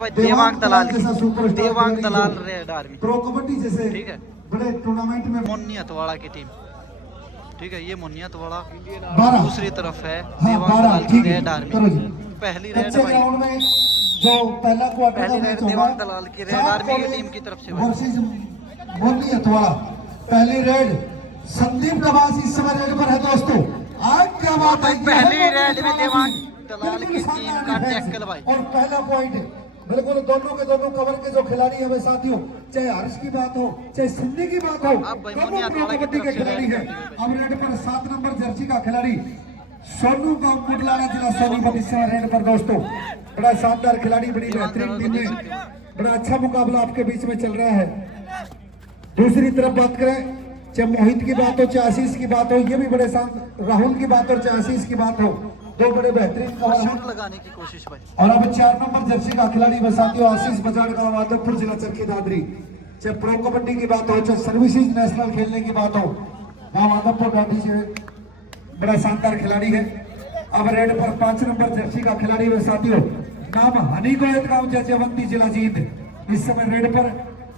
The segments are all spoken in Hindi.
देवांग दलाल रेड आर्मी प्रो कबड्डी जैसे ठीक है बड़े टूर्नामेंट में मोनियतवाड़ा की टीम ठीक है। ये मोनियतवाड़ा 12 दूसरी तरफ है हाँ, देवांग 12 दलाल की ठीक है रेड करो जी। आर्मी। पहली रेड कच्चे भाई ग्राउंड में जो पहला क्वार्टर का पहली मैच रेड होगा देवांग दलाल की रेड आर्मी की टीम की तरफ से भाई। वर्सेस मोनियतवाड़ा। पहली रेड संदीप नवाज इस समय रेड पर है दोस्तों। आज क्या बात है, पहली रेड में देवांग दलाल की टीम का टैकल भाई। और पहला पॉइंट बिल्कुल दोनों के दोनों कवर के जो खिलाड़ी हैं साथियों, चाहे हर्ष की बात हो चाहे सिंधी की बात हो, दोनों कबड्डी के खिलाड़ी हैं। अब रेड पर 7 नंबर जर्सी का खिलाड़ी सोनू का कुटलाना जिला सोनीपत इस समय रेड पर दोस्तों। बड़ा शानदार खिलाड़ी, बड़ी बेहतरीन टीम है, बड़ा अच्छा मुकाबला आपके बीच में चल रहा है। दूसरी तरफ बात करें, चाहे मोहित की बात हो चाहे आशीष की बात हो, ये भी बड़े शांत, राहुल की बात हो चाहे आशीष की बात हो, दो बड़े बेहतरीन शॉट लगाने की कोशिश भाई। और अब 4 नंबर जर्सी का खिलाड़ी साथियों आशीष बजाड़ का माधोपुर जिला चरखी दादरी। चाहे प्रो कबड्डी की बात हो चाहे सर्विसेज नेशनल खेलने की बात हो, वहाँ माधोपुर घाटी से बड़ा शानदार खिलाड़ी है। अब रेड पर 5 नंबर जर्सी का खिलाड़ी साथियों, नाम हनी गोयत गांव जयवंती जिला जींद। इस समय रेड पर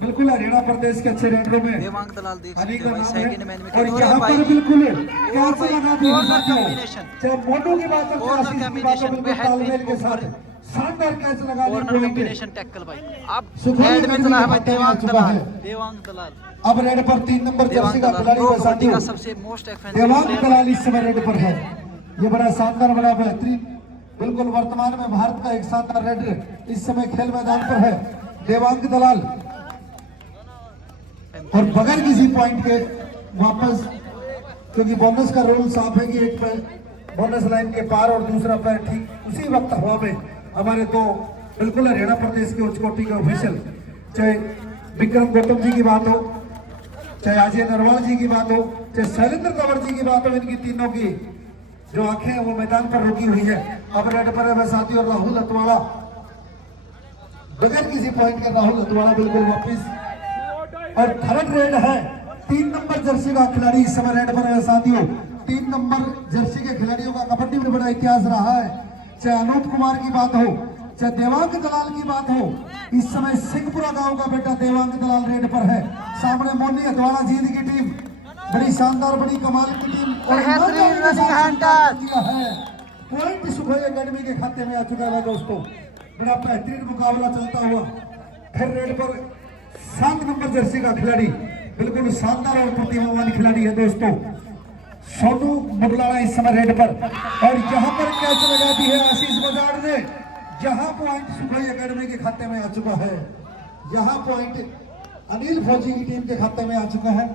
बिल्कुल हरियाणा प्रदेश के अच्छे रेडरों में देवांग दलाल देख सकते हैं भाई सेकंड मैन में। और यहाँ पर बिल्कुल कॉर्नर कॉम्बिनेशन चाहे मोटो की बात हो चाहे आशीष की बात हो, बिल्कुल तालमेल के साथ शानदार कैच लगा दी। कॉर्नर कॉम्बिनेशन टैकल भाई। अब रेड में चला है भाई देवांग दलाल। अब रेड पर 3 नंबर जर्सी का खिलाड़ी साथियों सबसे मोस्ट एक्सपेंसिव देवांग दलाल इस समय रेड पर है। ये बड़ा शानदार बड़ा बेहतरीन बिल्कुल वर्तमान में भारत का एक शानदार रेडर इस समय खेल मैदान पर है देवांग दलाल। और बगैर किसी पॉइंट के वापस, क्योंकि बोनस का रूल साफ है कि एक पैर बोनस लाइन के पार और दूसरा पैर ठीक उसी वक्त हवा में। हमारे तो बिल्कुल हरियाणा प्रदेश के उच्च कोटि के ऑफिशियल, चाहे विक्रम गौतम जी की बात हो चाहे अजय नरवाल जी की बात हो चाहे शैलेंद्र कंवर जी की बात हो, इनकी तीनों की जो आंखें हैं वो मैदान पर रुकी हुई है। अब रेड पर है साथियों राहुल अतवाड़ा, बगैर किसी पॉइंट के राहुल अतवाड़ा बिल्कुल वापिस। और थर्ड रेड है 3 नंबर जर्सी का खिलाड़ी इस समय रेड पर है साथियों। 3 नंबर जर्सी के खिलाड़ियों का कबड्डी में बड़ा इतिहास रहा है। चाहे अनूप कुमार की बात हो चाहे देवांग दलाल की बात हो, इस समय सिंहपुरा गांव का बेटा देवांग दलाल रेड पर है। सामने मोनी अतवाड़ा जींद की टीम, बड़ी शानदार बड़ी कमाल की टीम और पॉइंट सुखोई अकेडमी के खाते में आ चुका है दोस्तों। बड़ा बेहतरीन मुकाबला चलता हुआ फिर रेड पर 7 नंबर जर्सी का खिलाड़ी बिल्कुल शानदार और प्रतिभावान खिलाड़ी है दोस्तों सोनू मुगलाना इस समय रेड पर। और यहाँ पर कैच लगा दी है आशीष बजाड़ ने। यहाँ पॉइंट सुखोई एकेडमी के खाते में आ चुका है। यहाँ पॉइंट अनिल फौजी की टीम के खाते में आ चुका है।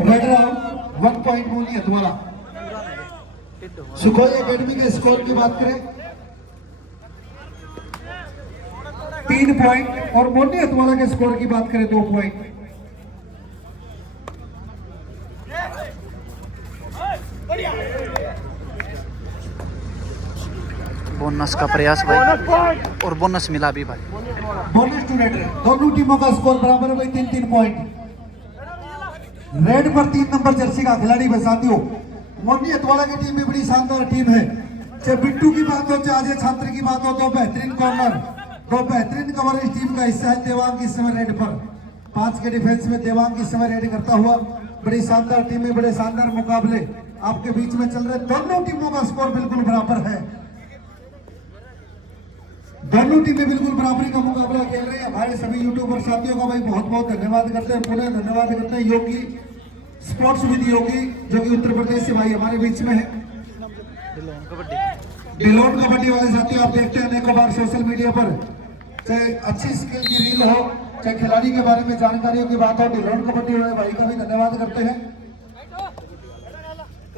रेड राउंड 1 पॉइंट मोनी अतवाड़ा। सुखोई एकेडमी के स्कोर की बात करें 3 पॉइंट और मोनी अतवाड़ा के स्कोर की बात करें 2 पॉइंट। बोनस का प्रयास भाई और बोनस मिला भी भाई। बोनस टू रेड, दोनों टीमों का स्कोर बराबर है भाई 3-3 पॉइंट। रेड पर 3 नंबर जर्सी का खिलाड़ी है साथियों। मोनी अतवाड़ा की टीम भी बड़ी शानदार टीम है। चाहे बिट्टू की बात हो चाहे अजय छात्र की बात हो, दो बेहतरीन कॉर्नर दो बेहतरीन कवर इस टीम का हिस्सा है। देवांग इस समय रेड पर 5 के डिफेंस में देवांग इस समय रेड करता हुआ। बड़ी शानदार टीम में बड़े शानदार मुकाबले आपके बीच में चल रहे। दोनों टीमों का स्कोर बिल्कुल बराबर है। दोनों टीमें बिल्कुल बराबरी का मुकाबला खेल रहे हैं। हमारे सभी यूट्यूबर साथियों का भाई बहुत बहुत धन्यवाद करते हैं, पुनः धन्यवाद करते हैं योगी स्पोर्ट्स विद योगी जो कि उत्तर प्रदेश से भाई हमारे बीच में है। डिलोन कबड्डी वाले साथियों आप देखते हैं अनेकों बार सोशल मीडिया पर, चाहे अच्छी स्किल की रील हो चाहे खिलाड़ी के बारे में जानकारियों की बात हो, डिलोन कबड्डी वाले भाई का भी धन्यवाद करते हैं।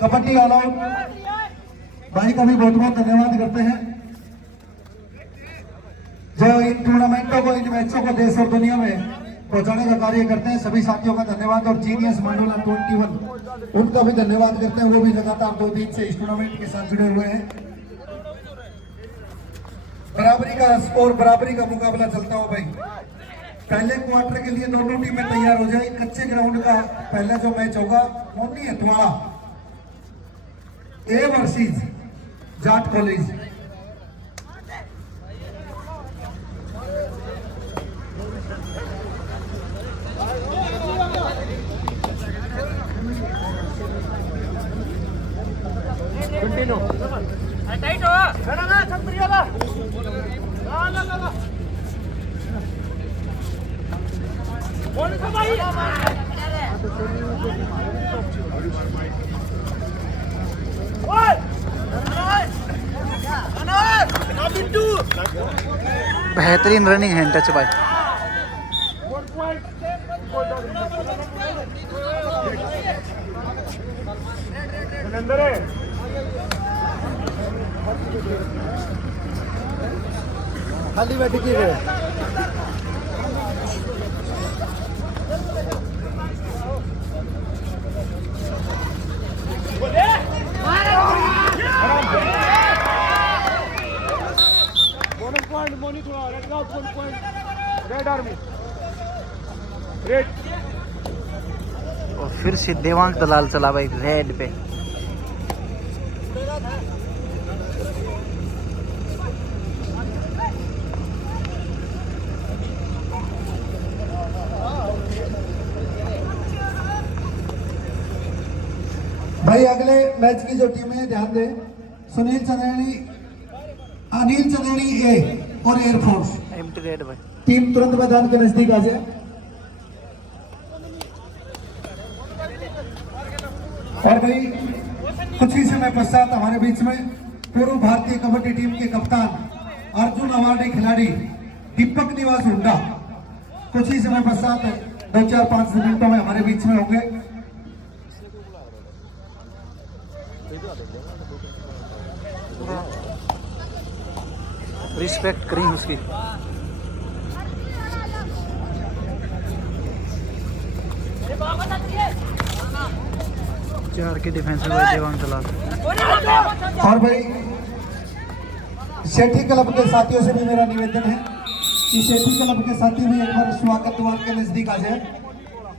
कबड्डी ऑल आउट भाई का भी बहुत बहुत धन्यवाद करते हैं जो इन टूर्नामेंटों को इन मैचों को देश और दुनिया में पहुंचाने का कार्य करते हैं। सभी साथियों का धन्यवाद और जीनियस मंडोला 21 उनका भी धन्यवाद करते हैं। वो भी लगातार 2 दिन से इस टूर्नामेंट के साथ जुड़े हुए हैं। बराबरी का स्कोर, बराबरी का मुकाबला चलता हो भाई। पहले क्वार्टर के लिए दोनों टीमें तैयार हो जाए। कच्चे ग्राउंड का पहला जो मैच होगा मोनी हथवाड़ा ए वर्सेस जाट कॉलेज। बेहतरीन रनिंग है टच बाय। खाली बैठी की है। और फिर से देवांग दलाल चला भाई रेड पे। भाई अगले मैच की जो टीमें हैं ध्यान दें। सुनील चंदेड़ी, अनिल चंदेड़ी ए और एयरफोर्स एम्प्टी रेड भाई। टीम तुरंत मैदान के नजदीक आ जाए। और भाई कुछ ही समय पश्चात हमारे बीच में पूर्व भारतीय कबड्डी टीम के कप्तान अर्जुन अवार्डी खिलाड़ी दीपक निवास हुड्डा कुछ ही समय पश्चात 2-4-5 मिनटों में हमारे बीच में होंगे। रिस्पेक्ट करें उसकी। चार के डिफेंस में देवांग दलाल। और भाई सेठी क्लब के साथियों से भी मेरा निवेदन है कि सेठी क्लब के साथी भी एक बार स्वागत द्वार के नजदीक आ जाए,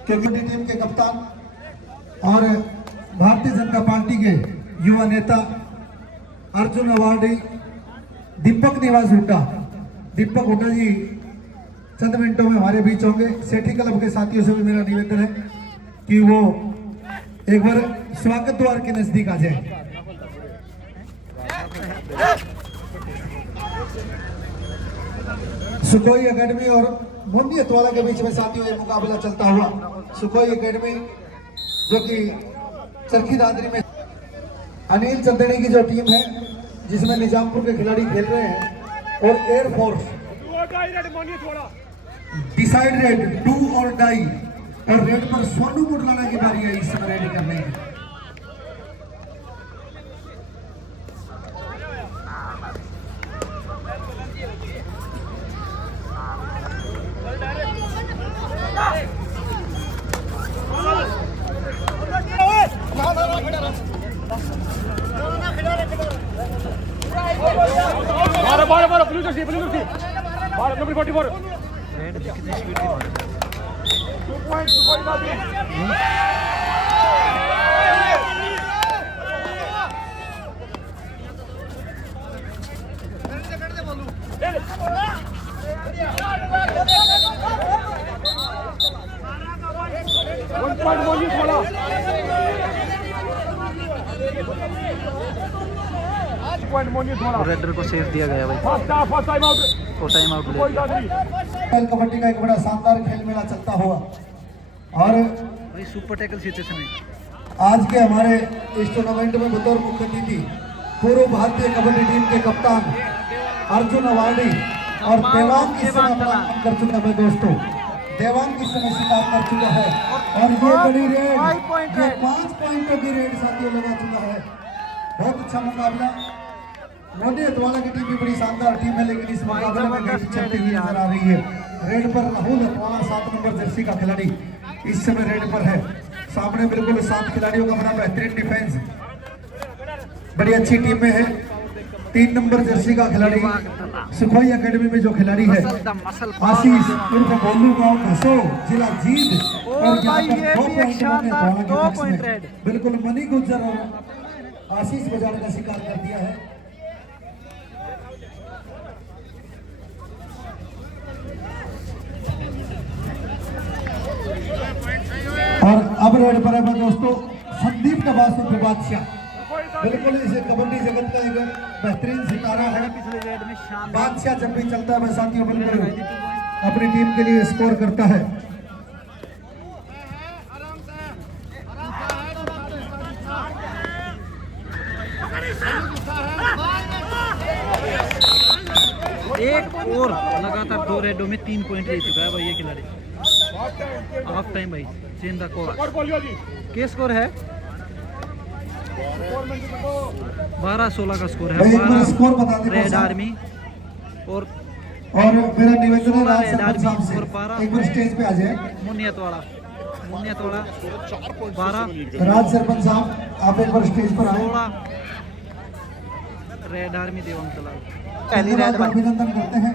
क्योंकि टीम के कप्तान और भारतीय जनता पार्टी के युवा नेता अर्जुन अवार्डी दीपक निवास हुड्डा, दीपक हुड्डा जी चंद मिनटों में हमारे बीच होंगे। सेठी क्लब के साथियों से भी मेरा निवेदन है कि वो एक बार स्वागत द्वार के नजदीक आ जाए। सुखोई एकेडमी और मोनी हथवाड़ा के बीच में साथियों ये मुकाबला चलता हुआ। सुखोई एकेडमी जो कि चरखी दादरी में अनिल चंदेड़ी की जो टीम है जिसमें निजामपुर के खिलाड़ी खेल रहे हैं, और एयरफोर्स डिसाइड रेड डू और डाई, और रेड पर सोनू मुडलाना की बारी है इस समय रेडी करने की। रेड पे कितनी स्पीड की बात रेडर को सेफ दिया गया भाई। वो टाइम आउट ले लिया। कबड्डी का एक बड़ा शानदार खेल मेला चलता हुआ, और भाई सुपर टैकल सिचुएशन है। आज के हमारे इस टूर्नामेंट में बतौर मुख्य अतिथि पूर्व भारतीय कबड्डी टीम के कप्तान अर्जुन अवार्डी और देवांग की सेवा प्रदान कर चुका है दोस्तों। देवांग की समय शिकार कर चुका है, और ये बड़ी रेड, ये 5 पॉइंटों की रेड साथियों लगा चुका है। बहुत अच्छा मुकाबला। मोनी हथवाड़ा की टीम भी बड़ी शानदार टीम है, लेकिन इस मुकाबले में रेड चलती हुई नजर आ रही है। रेड पर राहुल हथवाड़ा 7 नंबर जर्सी का खिलाड़ी इस समय रेड पर है। सामने बिल्कुल 7 खिलाड़ियों का बड़ा बेहतरीन डिफेंस, बड़ी अच्छी टीम में है। 3 नंबर जर्सी का खिलाड़ी सुखोई एकेडमी में जो खिलाड़ी है आशीष उर्फ बोलू गांव घसो जिला जींद और भाई ये दो भी एक शानदार 2 पॉइंट में रेड। बिल्कुल मनी गुजर और आशीष बजाने का शिकार कर दिया है। और अब रेड पर है दोस्तों संदीप नवाज उर्फ बादशाह, बिल्कुल इसे कबड्डी जगत का एक बेहतरीन सितारा है। पिछले रेड में शानदार बादशाह जब भी चलता है साथियों बिल्कुल अपनी टीम के लिए स्कोर करता है। एक और लगातार 2 रेडों में 3 पॉइंट ले चुका है भाई ये खिलाड़ी। हाफ टाइम भाई चेंज द कोला क्या स्कोर है? 12-16 का स्कोर है। भाई एक बार स्कोर बता दे रेड साहब। आर्मी और मेरा निवेदन है राज रेड सरपंच आर्मी साहब से और 12 एक बार स्टेज पे आ जाए। मुनियतवाड़ा 12 राज सरपंच साहब आप एक बार स्टेज पर आए। 16 रेड आर्मी देवांग तलाल पहली रेड धन्यवाद, अभिनंदन करते हैं।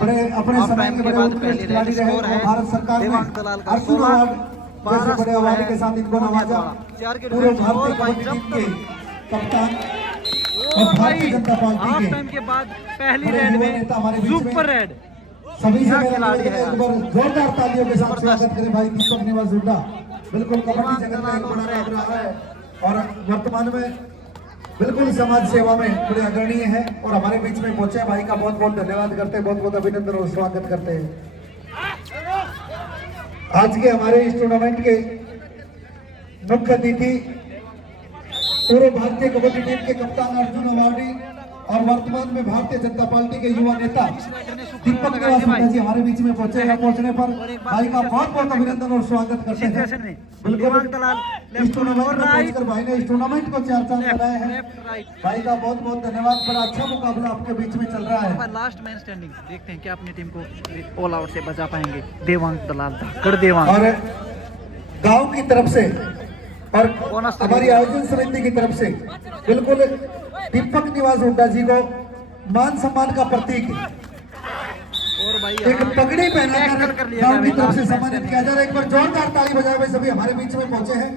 बड़े अपने हाफ समय टाइम के के बड़े बाद उत्कृष्ट पहली खिलाड़ी रेड रहे स्कोर और है भारत सरकार ने देवांग दलाल का अर्जुन 16 अवार्ड जैसे बड़े अवार्ड के साथ इनको नवाजा। 4 के पूरे डिफेंस और भारतीय भाई कबड्डी टीम जब के कप्तान और और भाई Bharatiya Janata half party time के के बाद पहली बड़े रेड युवा में नेता हमारे बीच में सुपर रेड सभी से क्या मेरा खिलाड़ी निवेदन है, है एक बार जोरदार तालियों के साथ जबरदस्त। स्वागत करें भाई दीपक निवास हुड्डा। बिल्कुल कबड्डी जगत का एक बड़ा नाम रहा है और वर्तमान में बिल्कुल समाज सेवा में बड़े अग्रणीय है और हमारे बीच में पहुंचे भाई का बहुत बहुत धन्यवाद करते हैं, बहुत बहुत अभिनंदन और स्वागत करते हैं। आज के हमारे इस टूर्नामेंट के मुख्य अतिथि पूर्व भारतीय कबड्डी टीम के कप्तान अर्जुन अवार्डी और वर्तमान में भारतीय जनता पार्टी के युवा नेता दीपक निवास हुड्डा जी हमारे बीच में पहुंचे हैं। पहुंचने पर भाई का बहुत बहुत अभिनंदन और स्वागत करते सिचुएशन हैं। में देवांग दलाल इस लेफ्ट टूर्नामेंट और में राइट पहुंचकर भाई ने इस टूर्नामेंट को 4 चांद लगाए हैं। लेफ्ट राइट भाई का बहुत बहुत धन्यवाद। बड़ा अच्छा मुकाबला आपके बीच में चल रहा है। लास्ट मैन स्टैंडिंग देखते हैं क्या अपनी टीम को ऑल आउट से बचा पाएंगे देवांग दलाल धाकड़ देवांग और गांव की तरफ से और बोनस तो हमारी आयोजन समिति की तरफ से बिल्कुल दीपक निवास हुड्डा जी को मान सम्मान का प्रतीक और भाई एक पगड़ी पहनाकर कर लिया गांव की गया तरफ से भाई, सम्मानित किया जा रहा है। एक बार जोरदार ताली बजाए हुए सभी हमारे बीच में पहुंचे हैं।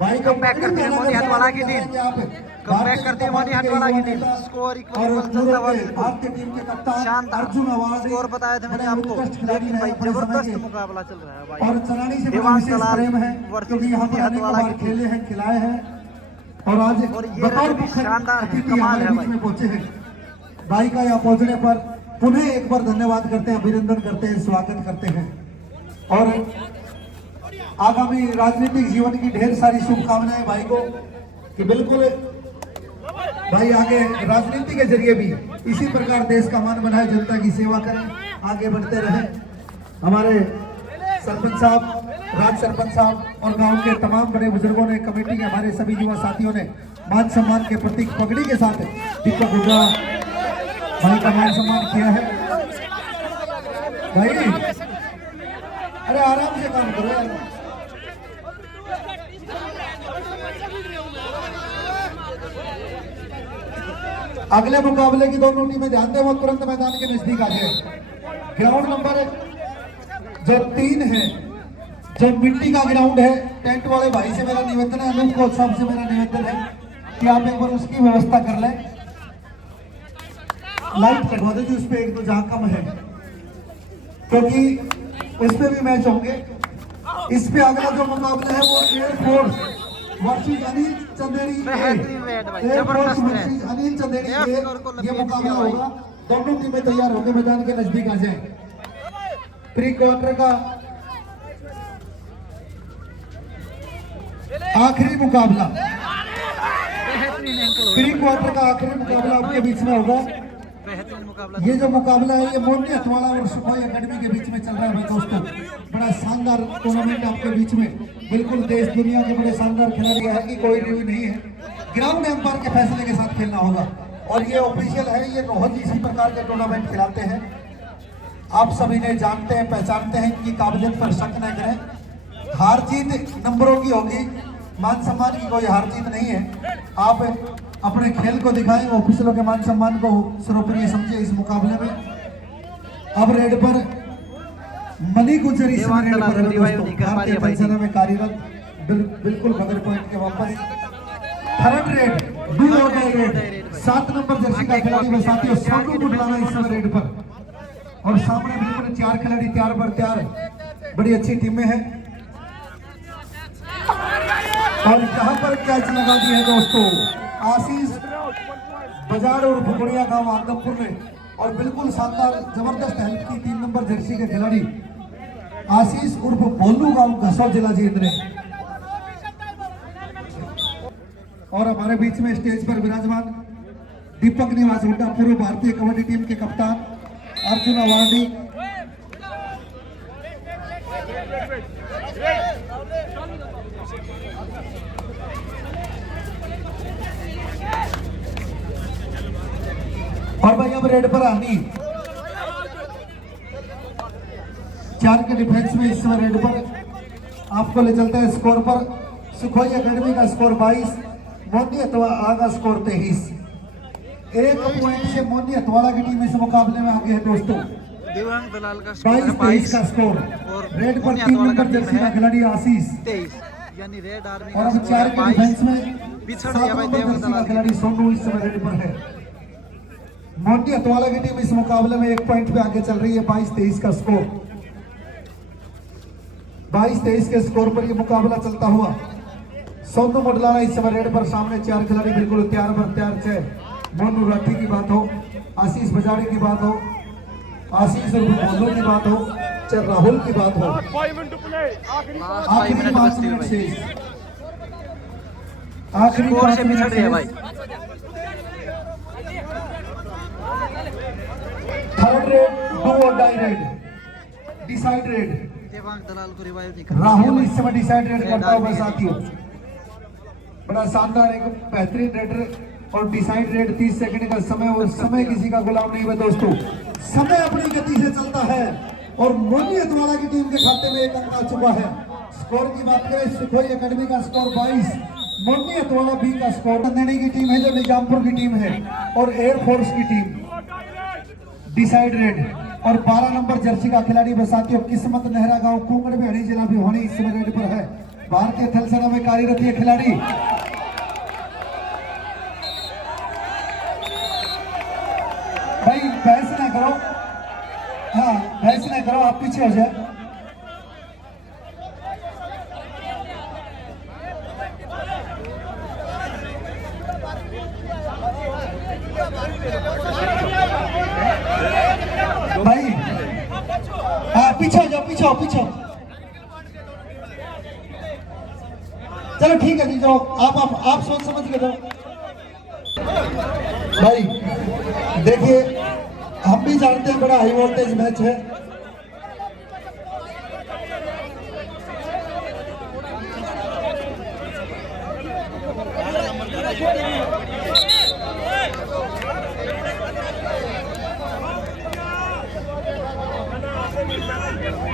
भाई को कम बैक करती है मोदी हथवाड़ा की टीम। कम बैक करती है मोदी हथवाड़ा की टीम। स्कोर इक्वल और भारतीय टीम के कप्तान शानदार अर्जुन अवार्ड स्कोर बताए थे मैंने आपको, लेकिन भाई जबरदस्त मुकाबला चल रहा है भाई। और चलानी से बड़ा देवांग विशेष दलाल प्रेम है वर्सेस क्योंकि यहाँ पर मोदी अनेक हथवाड़ा बार की खेले हैं खिलाए हैं और आज और ये बतौर रजत भी मुख्य शानदार है, अतिथि कमाल हमारे है बीच भाई। में पहुंचे हैं। भाई का यहाँ पहुंचने पर पुनः एक बार धन्यवाद करते हैं, अभिनंदन करते हैं, स्वागत करते हैं और आगामी राजनीतिक जीवन की ढेर सारी शुभकामनाएं भाई को कि बिल्कुल भाई आगे राजनीति के जरिए भी इसी प्रकार देश का मान बनाए, जनता की सेवा करें, आगे बढ़ते रहे। हमारे सरपंच साहब, राज सरपंच साहब और गांव के तमाम बड़े बुजुर्गों ने, कमेटी के हमारे सभी युवा साथियों ने मान सम्मान के प्रतीक पगड़ी के साथ दीपक हुड्डा भाई का मान सम्मान किया है। भाई अरे आराम से काम करो यार। अगले मुकाबले की दोनों टीमें ध्यान दें, वो तुरंत मैदान के नजदीक आ जाए। ग्राउंड नंबर जो 3 है, जो मिट्टी का ग्राउंड है, टेंट वाले भाई से मेरा निवेदन है, अनूप कोच साहब से मेरा निवेदन है कि आप एक बार उसकी व्यवस्था कर लें। लाइट लगवा दीजिए उस पर एक दो जहां कम है, क्योंकि उस पर भी मैच होंगे। इस पे अगला जो मुकाबला है वो एयरफोर्स वर्सेस अनिल चंदेड़ी, बेहतरीन रेड भाई, एयरफोर्स जबरदस्त वर्सेस अनिल चंदेड़ी लेफ्ट और को ये लपेट मुकाबला दिया भाई। होगा। दोनों टीमें तैयार होकर मैदान के नजदीक आ जाए। प्री क्वार्टर का आखिरी मुकाबला, बेहतरीन एंकल हो प्री क्वार्टर का आखिरी मुकाबला आपके बीच में होगा। बेहतरीन मुकाबला ये जो मुकाबला है ये मोदी हथवाड़ा और सुखोई एकेडमी के बीच में चल रहा है दोस्तों। बड़ा शानदार टूर्नामेंट आपके बीच में, बिल्कुल देश दुनिया के बड़े शानदार खिलाड़ी है कि कोई रिव्यू नहीं है। ग्राउंड एम्पायर के फैसले के साथ खेलना होगा और ये ऑफिशियल है, ये रोहन इसी प्रकार के टूर्नामेंट खिलाते हैं। आप सभी ने जानते हैं, पहचानते हैं, इनकी काबिलियत पर शक न करें। हार जीत नंबरों की होगी, मान सम्मान की कोई हार जीत नहीं है। आप अपने खेल को दिखाएं, ऑफिसरों के मान सम्मान को सर्वोपरि समझे इस मुकाबले में। अब रेड पर मनी गुजर इस समय रेड पर है दोस्तों, भारतीय थलसेना में कार्यरत, बिल्कुल बगैर पॉइंट के वापस। थर्ड रेड डू और डाई रेड, 7 नंबर जर्सी का खिलाड़ी में साथियों सोनू बुटलाना इस समय रेड पर, और सामने बिल्कुल 4 खिलाड़ी तैयार पर तैयार, बड़ी अच्छी टीम में है। और यहाँ पर कैच लगा दी है दोस्तों आशीष बाजार और भुगुड़िया गांव आदमपुर ने, और बिल्कुल शानदार जबरदस्त हेल्प की 3 नंबर जर्सी के खिलाड़ी आशीष उर्फ बोलू गांव घसौल जिला जीत ने। और हमारे बीच में स्टेज पर विराजमान दीपक निवास हुड्डा, पूर्व भारतीय कबड्डी टीम के कप्तान अर्जुन अवार्डी, और भाई अब रेड पर आनी 4 के डिफेंस में इस समय रेड पर आपको ले चलता है स्कोर पर। सुखोई एकेडमी का स्कोर 22, मोनी हथवाड़ा का स्कोर 23। 1 पॉइंट से मोनी हथवाड़ा की टीम इस मुकाबले में आगे है दोस्तों। दिव्यांग दलाल का स्कोर 22-23 का स्कोर। रेड पर 3 नंबर जर्सी का खिलाड़ी आशीष 23, यानी रेड आर्मी और अब 4 के डिफेंस में 7 नंबर जर्सी का खिलाड़ी सोनू इस समय रेड पर है। मोनी हथवाड़ा की टीम इस मुकाबले में 1 पॉइंट पे आगे चल रही है, 22-23 का स्कोर। 22-23 के स्कोर पर ये मुकाबला चलता हुआ सोनू मुडलाना इस समय रेड पर, सामने 4 खिलाड़ी बिल्कुल तैयार पर तैयार, चाहे मोनू राठी की बात हो, आशीष बजाड़ी की बात हो, आशीष और बोलू की बात हो, चाहे राहुल की बात हो। आखिरी 5 मिनट से आखिरी 5 मिनट से थर्ड रेड डू और डाई रेड, डिसाइड रेड। दिव्यांग दलाल को रिवाइव नहीं कर राहुल इस समय डिसाइड रेड करता हुआ साथियों, बड़ा शानदार एक बेहतरीन रेडर और डिसाइड रेड। 30 सेकंड का समय, और समय किसी का गुलाम नहीं है दोस्तों, समय अपनी गति से चलता है। और मोनी हथवाड़ा की टीम के खाते में 1 अंक आ चुका है। स्कोर की बात करें, सुखोई एकेडमी का स्कोर 22, मोनी हथवाड़ा बी का स्कोर। नंदेड़ी की टीम है जो निजामपुर की टीम है, और एयरफोर्स की टीम डिसाइड रेड। और 12 नंबर जर्सी का खिलाड़ी साथियों किस्मत नेहरा गांव कुंगड़ बिहाड़ी जिला भिवानी इस समय रेड पर है, भारतीय थलसेना में कार्यरत ये खिलाड़ी। भाई बहस ना करो, हाँ बहस ना करो, आप पीछे हो जाए। भाई हाँ पीछे हो जाओ, पीछे हो, पीछे हो। चलो ठीक है जी, जाओ आप सोच समझ के दो। भाई देखिए हम भी जानते हैं बड़ा हाई वोल्टेज मैच है,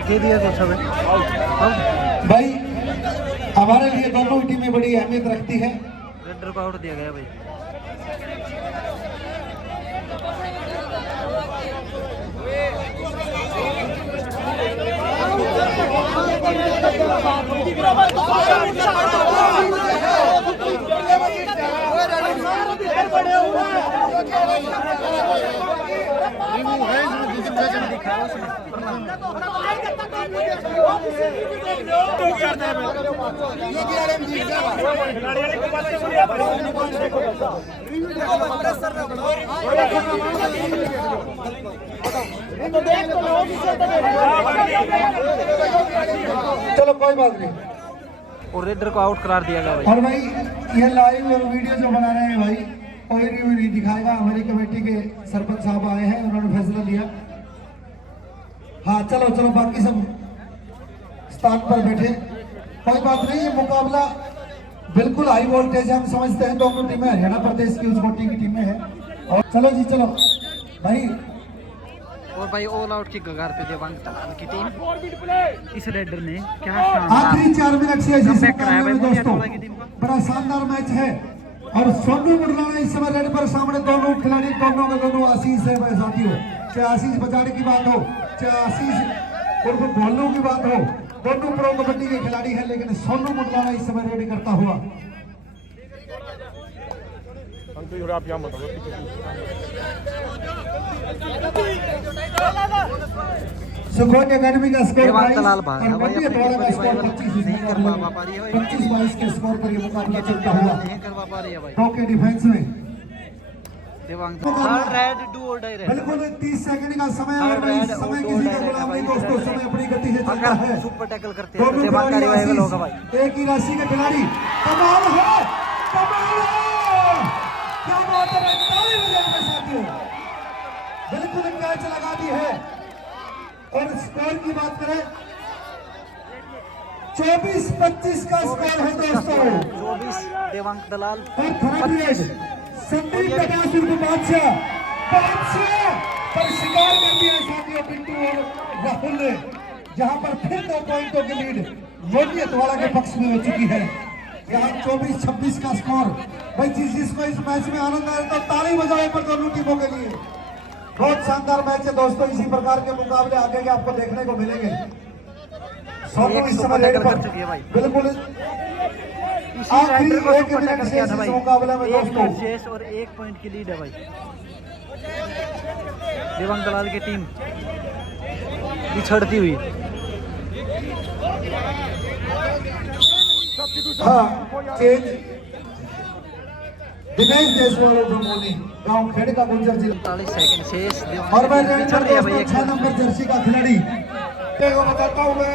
के दिया तो सब भाई हमारे लिए दोनों टीमें बड़ी अहमियत रखती है। रेडर को आउट दिया गया भाई। चलो कोई बात नहीं। और रेडर को आउट करार दिया गया भाई। और भाई ये लाइव और वीडियो जो बना रहे हैं भाई, कोई रिव्यू नहीं दिखाएगा। हमारी कमेटी के सरपंच साहब आए हैं, उन्होंने फैसला लिया। हाँ चलो चलो, बाकी सब स्थान पर बैठे, कोई बात नहीं। ये मुकाबला बिल्कुल हाई वोल्टेज है, हम समझते हैं। दोनों टीमें हरियाणा प्रदेश की उस कोटी की टीमें हैं। और चलो जी चलो भाई। और भाई ऑल आउट की कगार पे दिव्यांग दलाल की टीम इस रेडर ने क्या आखिरी 4 मिनट से कराया भाई दोस्तों, की टीम का। बड़ा शानदार मैच है। और सोनू मुरलाना इस समय रेड पर सामने दोनों खिलाड़ी दोनों के दोनों आशीष है भाई साथियों, चाहे आशीष बजाने की बात हो, चाहे आशीष उर्फ भोलू की बात हो, दोनों प्रो कबड्डी के खिलाड़ी हैं, लेकिन सोनू मुरलाना इस समय रेड करता हुआ। आप यहाँ बताओ सुखोई एकेडमी का स्कोर देवांग दलाल 22 भागा और भाई मध्य अपने द्वारा का किसी स्कोर भाई 25 नहीं करवा पा रही है भाई 25-22 के स्कोर पर ये मुकाबला चलता हुआ नहीं करवा पा रही है भाई दो के डिफेंस में। देवांग थर्ड रेड डू और डाई रेड बिल्कुल 30 सेकंड का समय थर्ड और रेड समय और किसी दो का रेड गुलाम है नहीं भाई। दोस्तों, समय अपनी गति से चलता अगर है। सुपर टैकल करते हैं तो दोनों देवांग का खिलाड़ी रिवाइवल होगा आशीष भाई। एक ही राशि के खिलाड़ी, कमाल है, कमाल है, क्या बात है भाई, ताली बजाइए साथियों, बिल्कुल कैच लगा दी है। और स्कोर की बात करें 24-25 का स्कोर है दोस्तों। 24 देवांग दलाल और थर्ड रेड संदीप प्रकाश उर्फ बादशाह पर शिकार कर दिया साथियों पिंटू और राहुल ने, जहां पर फिर 2 पॉइंटों की लीड मोनियत वाला के पक्ष में हो चुकी है। यहाँ 24-26 का स्कोर भाई, जिसको इस मैच में आनंद आए तो ताली बजाओ पर दोनों टीमों के लिए। बहुत शानदार मैच है दोस्तों, इसी प्रकार के मुकाबले आगे के आपको देखने को मिलेंगे। सोनू इस समय रेड पर बिल्कुल इसी राइडर को एक सुपर मिनट टैकल से किया था इस भाई। मुकाबले में एक दोस्तों मिनट शेष और 1 पॉइंट की लीड है भाई। देवांग दलाल की टीम पिछड़ती हुई। हाँ चेंज दिनेश देशवाल और मोनी गांव खेड़ का गुंजर जिला 45 सेकंड शेष और मैं रेड पिछड़ पर रही है भाई। दोस्तों 6 नंबर जर्सी का खिलाड़ी को बताता हूँ मैं,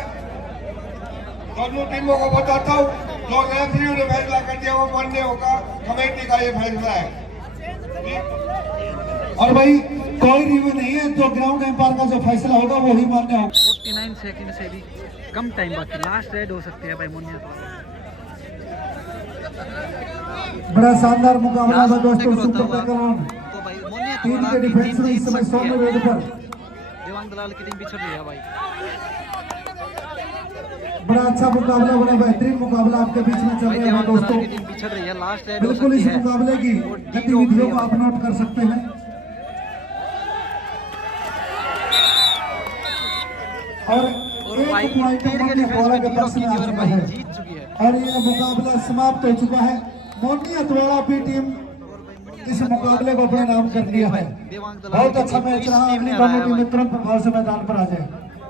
दोनों टीमों को बताता हूँ, जो रेफरी ने फैसला कर दिया वो मान्य होगा, कमेटी का ये फैसला है। और भाई कोई रिव्यू नहीं है, जो ग्राउंड एम्पायर का जो फैसला होगा वो ही मान्य होगा। 49 सेकंड से भी कम टाइम बाकी, लास्ट रेड हो सकती है भाई मोनिया। बड़ा शानदार मुकाबला था दोस्तों, टैकल होता सुपर हुआ टैकल ऑन तो भाई मोनिया टीम के डिफेंस में इस समय सोनू रेड पर। देवांग दलाल की टीम पिछड़ रही है भाई। बड़ा अच्छा मुकाबला, बड़ा बेहतरीन मुकाबला आपके बीच में चल भाई रहा है देवांग दोस्तों। दलाल की टीम पिछड़ रही है, लास्ट रेड हो बिल्कुल सकती इस है। मुकाबले की वो डी गतिविधियों को रोक आप नोट कर सकते हैं। और भाई एक पॉइंट तीर के डिफेंस वाला में के डी रोक पक्ष की में आ और चुका भाई है जीत चुकी है। और ये मुकाबला समाप्त हो चुका है। मोनियत वाला भी टीम इस मुकाबले को अपने नाम कर लिया है। देवांग दलाल बहुत की अच्छा टीम को मैच इस रहा, टीम ने अपनी दोनों हराया टीमें भाई। तुरंत प्रभाव से मैदान पर आ जाए।